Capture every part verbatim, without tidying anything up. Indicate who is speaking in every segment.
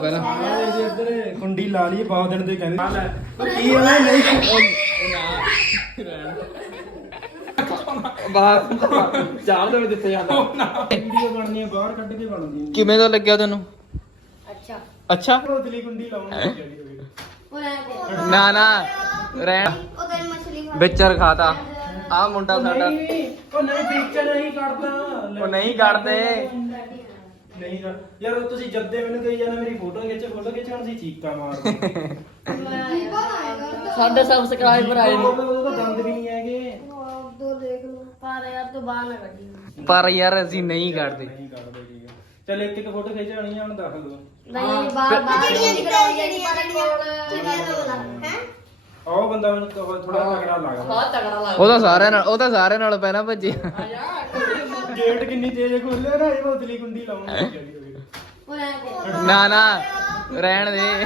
Speaker 1: ਪਹਿਲਾਂ ਇੱਧਰ ਕੁੰਡੀ ਲਾ ਲਈ ਬਹੁਤ ਦਿਨ ਦੇ ਕਹਿੰਦੇ ਲੈ ਕੀ ਹੋਇਆ ਨਹੀਂ
Speaker 2: ਬਾਹਰ ਚਾਰ ਦੇ ਦਿੱਤੇ ਜਾਂਦਾ
Speaker 1: ਵੀਡੀਓ ਬਣਨੀ ਹੈ ਬਾਹਰ ਕੱਢ ਕੇ ਬਣਦੀ ਹੈ।
Speaker 2: ਕਿਵੇਂ ਦਾ ਲੱਗਿਆ ਤੈਨੂੰ?
Speaker 3: ਅੱਛਾ
Speaker 2: ਅੱਛਾ
Speaker 1: ਬੋਤਲੀ ਕੁੰਡੀ ਲਾਉਣੀ
Speaker 3: ਉਹ ਰਹਿ
Speaker 2: ਨਾ ਨਾ ਰਹਿਣ
Speaker 3: ਉਹ ਤੇਰੀ ਮਛਲੀ ਖਾ
Speaker 2: ਵਿਚਰ ਖਾਤਾ ਆ ਮੁੰਡਾ ਸਾਡਾ
Speaker 1: ਉਹ ਨਹੀਂ ਪਿਕਚਰ ਨਹੀਂ ਕੱਢਦਾ
Speaker 2: ਉਹ ਨਹੀਂ ਕੱਢਦੇ
Speaker 1: ਨਹੀਂ ਕਰ ਯਾਰ ਉਹ ਤੁਸੀਂ ਜੱਦੇ ਮੈਨੂੰ ਕਹੀ ਜਾਂਦੇ ਮੇਰੀ ਫੋਟੋ ਖਿੱਚ ਫੋਟੋ ਖਿੱਚ ਹੁਣ ਸੀ ਚੀਕਾਂ ਮਾਰਦੇ
Speaker 2: ਸਾਡੇ ਸਬਸਕ੍ਰਾਈਬਰ ਆਏ ਨੇ
Speaker 1: ਉਹ ਤਾਂ ਦੰਦ ਵੀ ਨਹੀਂ ਹੈਗੇ
Speaker 3: ਦੋ ਦੇਖ ਲਓ ਪਰ ਯਾਰ ਤੂੰ ਬਾਹਰ ਨਾ ਕੱਢੀ
Speaker 2: ਪਰ ਯਾਰ ਅਸੀਂ ਨਹੀਂ ਕੱਢਦੇ
Speaker 1: ਨਹੀਂ ਕੱਢਦੇ ਠੀਕ ਹੈ ਚੱਲ ਇੱਕ ਇੱਕ ਫੋਟੋ ਖਿੱਚ ਆਣੀ ਆ ਹੁਣ ਦੱਸ ਦੋ
Speaker 3: ਨਹੀਂ ਬਾਹਰ ਬਾਹਰ ਨਿਕਲ ਜਿਹੜੀਆਂ ਚਿੜੀਆਂ ਤੋਂ ਹੈ
Speaker 1: ਉਹ ਬੰਦਾ ਮੈਨੂੰ ਥੋੜਾ ਤਗੜਾ ਲੱਗਦਾ
Speaker 2: ਉਹ ਤਾਂ ਸਾਰਿਆਂ ਨਾਲ ਉਹ ਤਾਂ ਸਾਰਿਆਂ ਨਾਲ ਪਹਿਲਾਂ ਭੱਜੇ
Speaker 1: ਗੇਟ ਕਿੰਨੀ ਤੇਜ਼ ਖੋਲਿਆ ਨਾ ਇਹ ਬੋਤਲੀ ਕੁੰਡੀ ਲਾਉਣੀ
Speaker 3: ਉਹ ਰਹਿ
Speaker 2: ਨਾ ਨਾ ਰਹਿਣ ਦੇ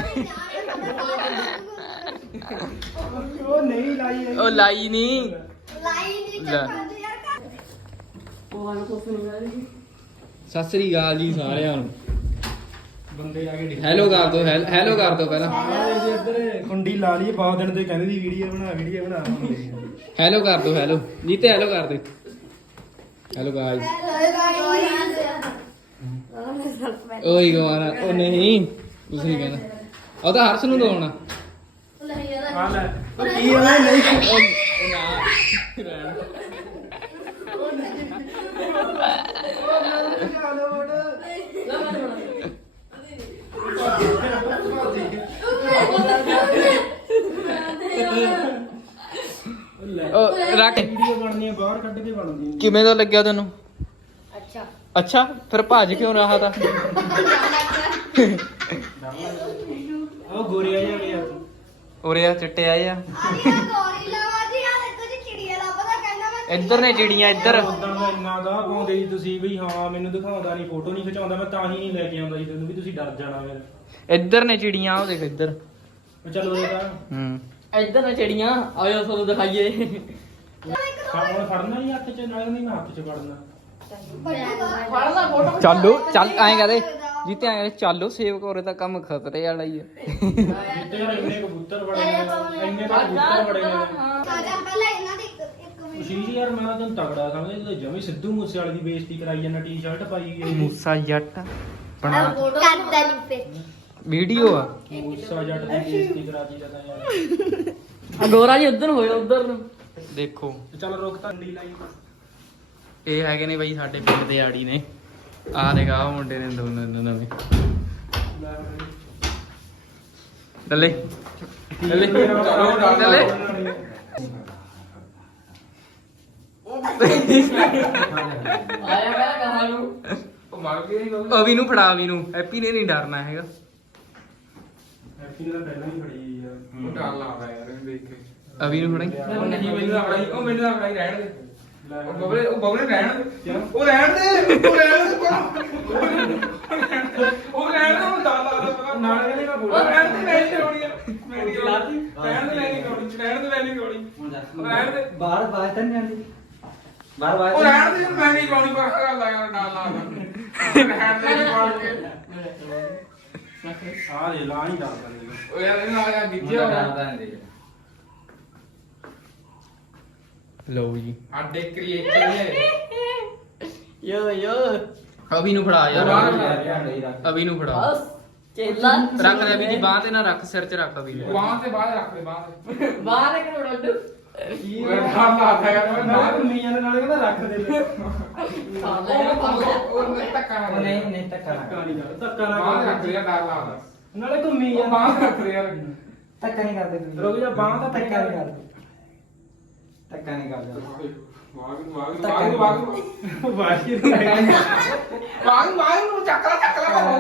Speaker 1: ਉਹ ਨਹੀਂ ਲਾਈ
Speaker 2: ਉਹ ਲਾਈ ਨਹੀਂ
Speaker 3: ਲਾਈ ਨਹੀਂ
Speaker 2: ਲੈ।
Speaker 3: ਚੱਕਰ ਯਾਰ ਉਹ ਵਾਲਾ ਕੁਝ ਨਹੀਂ ਕਰੀ
Speaker 2: ਸਤਿ ਸ੍ਰੀ ਅਕਾਲ ਜੀ ਸਾਰਿਆਂ ਨੂੰ
Speaker 1: ਬੰਦੇ ਆ ਕੇ
Speaker 2: ਹੈਲੋ ਕਰ ਦੋ ਹੈਲੋ ਕਰ ਦੋ ਪਹਿਲਾਂ
Speaker 1: ਆਹ ਇੱਧਰ ਕੁੰਡੀ ਲਾ ਲਈ ਬਹੁਤ ਦਿਨ ਦੇ ਕਹਿੰਦੇ ਦੀ ਵੀਡੀਓ ਬਣਾ ਵੀਡੀਓ ਬਣਾ
Speaker 2: ਹੈਲੋ ਕਰ ਦੋ ਹੈਲੋ ਜੀਤੇ ਹੈਲੋ ਕਰ ਦੇ ਹੈਲੋ ਗਾਇਸ ਓਏ ਗਵਾਨਾ ਉਹ ਨਹੀਂ ਕੁਝ ਨਹੀਂ ਕਹਿਣਾ ਉਹ ਤਾਂ ਹਰਸ਼ ਨੂੰ ਦਵਾਉਣਾ
Speaker 1: ਆ ਲੈ ਉਹ ਕੀ ਹੋਇਆ ਨਹੀਂ
Speaker 2: ਉਹ ਨਾ ਰਹਿਣ ਉਹ ਰੱਖ
Speaker 1: ਵੀਡੀਓ ਬਣਨੀ ਹੈ ਬਾਹਰ ਕੱਢ ਕੇ ਬਣਦੀ ਹੈ।
Speaker 2: ਕਿਵੇਂ ਦਾ ਲੱਗਿਆ ਤੈਨੂੰ?
Speaker 3: ਅੱਛਾ
Speaker 2: ਅੱਛਾ ਫਿਰ ਭੱਜ ਕਿਉਂ ਰਹਾ ਤਾ
Speaker 1: ਉਹ ਗੋਰੀਆ ਜਿਹਾ ਗਿਆ
Speaker 2: ਉਰੇ ਆ ਚਿੱਟੇ ਆਏ ਆ
Speaker 3: ਗੋਰੀ ਲਾਵਾ ਜੀ ਆ ਦੇਖੋ ਜੀ ਚਿੜੀਆਂ ਲੱਭਦਾ ਕਹਿੰਦਾ ਮੈਂ
Speaker 2: ਇੱਧਰ ਨੇ ਚਿੜੀਆਂ ਇੱਧਰ
Speaker 1: ਉਦੋਂ ਦਾ ਇੰਨਾ ਦਾ ਪਾਉਂਦੇ ਸੀ ਤੁਸੀਂ ਵੀ ਹਾਂ ਮੈਨੂੰ ਦਿਖਾਉਂਦਾ ਨਹੀਂ ਫੋਟੋ ਨਹੀਂ ਖਿਚਾਉਂਦਾ ਮੈਂ ਤਾਂ ਹੀ ਨਹੀਂ ਲੈ ਕੇ ਆਉਂਦਾ ਜੀ ਤੈਨੂੰ ਵੀ ਤੁਸੀਂ ਡਰ ਜਾਣਾ ਫਿਰ
Speaker 2: ਇੱਧਰ ਨੇ ਚਿੜੀਆਂ ਉਹ ਦੇਖ ਇੱਧਰ
Speaker 1: ਉਹ ਚਲੋ ਇਹ ਤਾਂ
Speaker 2: ਹੂੰ ਇੱਧਰ ਨੇ ਚਿੜੀਆਂ ਆਇਓ ਤੁਹਾਨੂੰ ਦਿਖਾਈਏ
Speaker 1: ਹੁਣ ਫੜਨਾ ਹੀ ਹੱਥ 'ਚ ਨਾਲੇ ਨਹੀਂ ਮੈਂ ਹੱਥ 'ਚ ਫੜਨਾ
Speaker 3: ਫੜਨਾ ਫੋਟੋ
Speaker 2: ਚਾਲੂ ਚੱਲ ਐਂ ਕਹਦੇ ਜਿੱਤੇ ਐਂ ਚਾਲੋ ਸੇਵ ਕੋਰੇ ਦਾ ਕੰਮ ਖਤਰੇ ਵਾਲਾ ਹੀ ਆ
Speaker 1: ਜਿੱਤੇ ਯਾਰ ਇੰਨੇ ਕਬੂਤਰ ਬੜੇ ਨੇ ਇੰਨੇ ਤਾਂ ਕਬੂਤਰ ਬੜੇ ਨੇ
Speaker 3: ਸਾਡਾ ਪਹਿਲਾਂ ਇਹਨਾਂ ਦੀ ਇੱਕ ਇੱਕ
Speaker 1: ਸ਼ੀਸ਼ ਯਾਰ ਮੈਂ ਤਾਂ ਤੈਨੂੰ ਤਗੜਾ ਸਮਝਦਾ ਜਦੋਂ ਜਮੀ ਸਿੱਧੂ ਮੂਸੇ ਵਾਲੇ ਦੀ ਬੇਇੱਜ਼ਤੀ ਕਰਾਈ ਜਾਂਦਾ ਟੀ-ਸ਼ਰਟ ਪਾਈ ਹੋਈ
Speaker 2: ਮੂਸਾ ਜੱਟ ਬਣਾ
Speaker 3: ਕਰਦਾ ਨਹੀਂ ਪੇ
Speaker 2: ਵੀਡੀਓ ਆ
Speaker 1: ਮੂਸਾ ਜੱਟ ਦੀ ਬੇਇੱਜ਼ਤੀ ਕਰਾਤੀ ਤਾਂ ਯਾਰ
Speaker 2: ਆ ਗੋਰਾ ਜੀ ਉਧਰ ਹੋਇਆ ਉਧਰ ਨੂੰ ਦੇਖੋ
Speaker 1: ਚੱਲ ਰੁਕ ਤਾਂ ਡੀ ਲਾਈ
Speaker 2: ਇਹ ਹੈਗੇ ਨੇ ਬਾਈ ਸਾਡੇ ਪਿੰਡ ਦੇ ਆੜੀ ਨੇ ਆ ਦੇਖ ਆ ਮੁੰਡੇ ਨੇ ਦੋਨੋਂ ਨਵੇਂ ਡੱਲੇ ਡੱਲੇ ਡੱਲੇ ਆਇਆ ਮੈਂ ਕਹਾਂ ਨੂੰ ਉਹ ਮਰ ਗਈ ਨਹੀਂ ਅਵੀ ਨੂੰ ਫੜਾ ਅਵੀ ਨੂੰ ਹੈਪੀ ਨੇ ਨਹੀਂ ਡਰਨਾ ਹੈਗਾ
Speaker 1: ਹੈਪੀ ਨੇ ਤਾਂ ਪਹਿਲਾਂ ਹੀ ਫੜੀ ਯਾਰ
Speaker 4: ਉਹ ਡਰ ਲੱਗਦਾ ਯਾਰ ਇਹਨੂੰ ਦੇਖ ਕੇ
Speaker 2: ਅਵੀ ਨੂੰ ਫੜਾਈ
Speaker 4: ਉਹ ਨਹੀਂ ਮੈਨੂੰ ਤਾਂ ਫੜਾਈ ਉਹ ਮੈਨੂੰ ਤਾਂ ਫੜਾਈ ਰਹਿਣ ਦੇ ਉਹ ਬਬਲੇ ਉਹ ਬਬਲੇ ਰਹਿਣ ਦੇ ਉਹ ਰਹਿਣ ਦੇ ਉਹ ਰਹਿਣ ਦੇ ਉਹ ਰਹਿਣ ਦੇ ਉਹ ਡਰ ਲੱਗਦਾ ਪਤਾ
Speaker 1: ਨਾਲ ਕਹਿੰਦੇ ਮੈਂ
Speaker 4: ਉਹ
Speaker 1: ਬੋਲਾਂ
Speaker 4: ਰਹਿਣ ਦੇ ਨਹੀਂ ਕਰਾਉਣੀ ਆ ਮੈਂ ਨਹੀਂ ਕਰਾਉਣੀ ਰਹਿਣ ਦੇ ਨਹੀਂ ਕਰਾਉਣੀ ਰਹਿਣ ਦੇ ਨਹੀਂ ਕਰਾਉਣੀ ਰਹਿਣ ਦੇ
Speaker 1: ਬਾਹਰ ਬਾਹਰ ਤਾਂ ਨਹੀਂ ਆਂਦੀ ਬਾਹਰ ਬਾਹਰ
Speaker 4: ਉਹ ਰਹਿਣ ਦੇ ਮੈਂ ਨਹੀਂ ਕਰਾਉਣੀ ਪਰ ਗੱਲ ਆ ਯਾਰ ਡਰ ਲੱਗਦਾ ਰਹਿਣ ਦੇ ਨਹੀਂ ਮਾਰ ਕੇ
Speaker 1: ਆ ਲੈ ਲਾ ਨਹੀਂ ਡਰਦਾ ਨਹੀਂ
Speaker 4: ਉਹ ਯਾਰ ਇਹਨਾਂ ਆ ਗਿਆ ਗਿੱਜੇ ਹੋਣਾ
Speaker 2: ਲਓ ਜੀ
Speaker 4: ਆਡੇ ਕ੍ਰੀਏਟਰ ਹੈ
Speaker 2: ਯੋ ਯੋ ਅਵੀ ਨੂੰ ਫੜਾ ਯਾਰ ਅਵੀ ਨੂੰ ਫੜਾ
Speaker 3: ਚੇਲਾ
Speaker 2: ਰੱਖ ਦੇ ਅਵੀ ਦੀ ਬਾਹ ਤੇ ਨਾ ਰੱਖ ਸਿਰ 'ਚ ਰੱਖ ਅਵੀ ਨੂੰ
Speaker 4: ਬਾਹਾਂ ਤੇ ਬਾਹਰ ਰੱਖ ਦੇ ਬਾਹਾਂ ਤੇ
Speaker 3: ਬਾਹਰ ਇੱਕ ਰੋਡ
Speaker 1: ਕੀ
Speaker 4: ਉਹ ਡਰ ਲੱਗਦਾ ਯਾਰ ਮੈਂ
Speaker 1: ਨਾ
Speaker 4: ਬਾਹਰ
Speaker 1: ਮੀਆਂ ਦੇ ਨਾਲ ਕਹਿੰਦਾ ਰੱਖ ਦੇ ਲੈ
Speaker 4: ਉਹ ਨਹੀਂ ਧੱਕਾ ਨਾ
Speaker 1: ਨਹੀਂ ਨਹੀਂ ਧੱਕਾ ਨਹੀਂ ਕਰ ਧੱਕਾ ਨਾ
Speaker 4: ਬਾਹਰ ਰੱਖ
Speaker 1: ਕਰ
Speaker 4: ਲਿਆ ਡਰ ਲੱਗਦਾ
Speaker 1: ਨਾਲੇ ਘੁੰਮੀ
Speaker 4: ਉਹ
Speaker 1: ਜਾਂਦਾ
Speaker 4: ਬਾਹਰ ਰੱਖ ਲਿਆ
Speaker 1: ਧੱਕਾ ਨਹੀਂ ਕਰਦੇ ਰੁਕ ਜਾ ਬਾਹ ਤਾਂ ਧੱਕਾ ਨਹੀਂ ਕਰਦੇ ਧੱਕਾ ਨਹੀਂ ਕਰਦੇ
Speaker 4: ਵਾਗ ਵਾਗ ਵਾਗ ਵਾਗ
Speaker 1: ਬਾਸ਼ੀ
Speaker 4: ਵਾਗ ਵਾਗ ਨੂੰ ਚੱਕਲਾ ਚੱਕਲਾ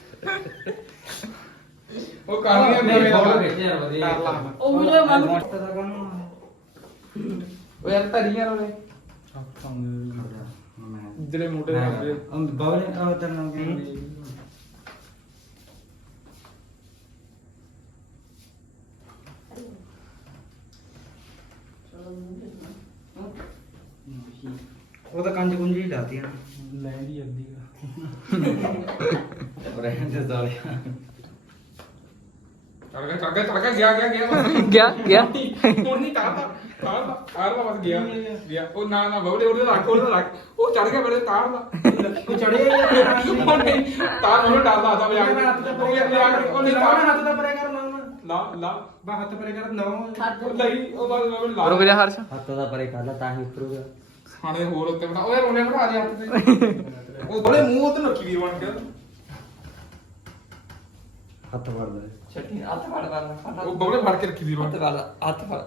Speaker 4: ਉਹ ਕਰ ਲਿਆ
Speaker 1: ਫੋਟੋ
Speaker 4: ਖਿੱਚ ਯਾਰ ਵਧੀਆ
Speaker 3: ਉਹ ਮੁਝੇ ਮਨ
Speaker 4: ਉਹ ਯਾਰ ਧਰੀਆਂ ਉਹਨੇ ਜਿਹੜੇ ਮੋਟੇ ਰੱਖਦੇ
Speaker 1: ਬਬਲੇ ਆ ਤਾਂ ਨਾ ਉਹ ਤਾਂ ਕੰਜ ਕੁੰਜੀ ਲਾਤੀ ਨਾ ਲੈਂਦੀ ਅੱਧੀ ਰਹਿਣ ਦੇ ਸਾਲਿਆ
Speaker 4: ਚੜ ਗਿਆ ਚੜ ਗਿਆ ਚੜ ਗਿਆ ਗਿਆ ਗਿਆ ਗਿਆ
Speaker 2: ਗਿਆ ਗਿਆ
Speaker 4: ਹੁਣ ਨਹੀਂ ਤਾਰਦਾ ਤਾਰਦਾ ਤਾਰਦਾ ਬਸ ਗਿਆ ਗਿਆ ਉਹ ਨਾ ਨਾ ਬਬਲੇ ਉਹਦੇ ਰੱਖ ਉਹਦੇ ਰੱਖ ਉਹ ਚੜ ਗਿਆ ਬੜੇ ਤਾਰਦਾ
Speaker 1: ਉਹ ਚੜਿਆ
Speaker 4: ਉਹ ਨਹੀਂ ਤਾਰ ਉਹਨੂੰ ਡਰਦਾ ਆਦਾ ਵਜਾ ਕੇ
Speaker 1: ਹੱਥ ਤਾਂ
Speaker 4: ਉਹ
Speaker 1: ਪਰੇ ਕਰ
Speaker 4: ਉਹ ਨਹੀਂ
Speaker 1: ਲਾ
Speaker 4: ਤਾਰ
Speaker 1: ਹੱਥ ਤਾਂ ਪਰੇ ਕਰ ਲਾ
Speaker 4: ਲਾ ਲਾ
Speaker 1: ਬਾ ਹੱਥ ਪਰੇ ਕਰ ਨਾ
Speaker 4: ਉਹ ਲਈ ਉਹ ਬਾਅਦ ਬਬਲੇ ਲਾ
Speaker 2: ਰੁਕ ਜਾ ਹਰਸ਼
Speaker 5: ਹੱਥ ਦਾ ਪਰੇ ਕਰ ਲਾ ਤਾਂ ਹੀ ਉੱਪਰੂਗਾ
Speaker 4: ਖਾਣੇ ਹੋਰ ਉੱਤੇ ਬਣਾ ਓਏ ਰੋਣੇ ਬਣਾ ਦੇ ਹੱਥ ਤੇ ਉਹ ਬੜੇ ਮੂੰਹ ਉੱਤੇ ਨੱਕੀ ਵੀਰ ਬਣ ਗਿਆ
Speaker 5: ਹੱਥ ਫੜਦਾ
Speaker 2: ਛੱਟੀ ਹੱਥ ਫੜ ਫੜ
Speaker 4: ਉਹ ਬਬਲੇ ਫੜ ਕੇ ਰੱਖੀ ਵੀਰ ਬਣ
Speaker 2: ਫੜ ਹੱਥ ਫੜ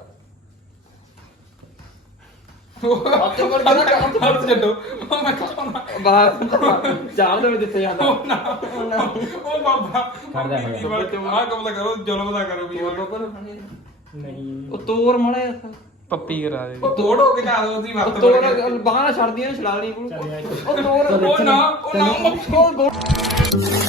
Speaker 4: ਹੱਥ ਫੜ ਕੇ ਹੱਥ ਛੱਡੋ ਉਹ ਮੈਂ ਕਹਾਂਗਾ
Speaker 2: ਬਾਹਰ ਚਾਰ ਦੇ ਵਿੱਚ ਜਾਂਦਾ
Speaker 4: ਉਹ ਨਾ ਉਹ ਬਾਬਾ
Speaker 5: ਕਰਦਾ
Speaker 4: ਆਹ ਕੰਮ ਤਾਂ ਕਰੋ ਜ਼ੁਲਮ ਦਾ ਕਰੋ ਵੀ
Speaker 1: ਨਹੀਂ
Speaker 2: ਉਹ ਤੋਰ ਮੜੇ ਪੱਪੀ ਕਰਾ ਦੇ
Speaker 4: ਉਹ ਤੋੜ ਹੋ ਕੇ ਜਾ ਉਹਦੀ
Speaker 2: ਉਹ
Speaker 4: ਵਰਤ
Speaker 2: ਤੋਰ ਬਾਹਰ ਛੱਡਦੀਆਂ ਛੜਾ ਲਈ
Speaker 1: ਚੱਲ ਯਾਰ
Speaker 2: ਉਹ ਤੋਰ
Speaker 4: ਉਹ ਨਾ ਉਹ ਨਾ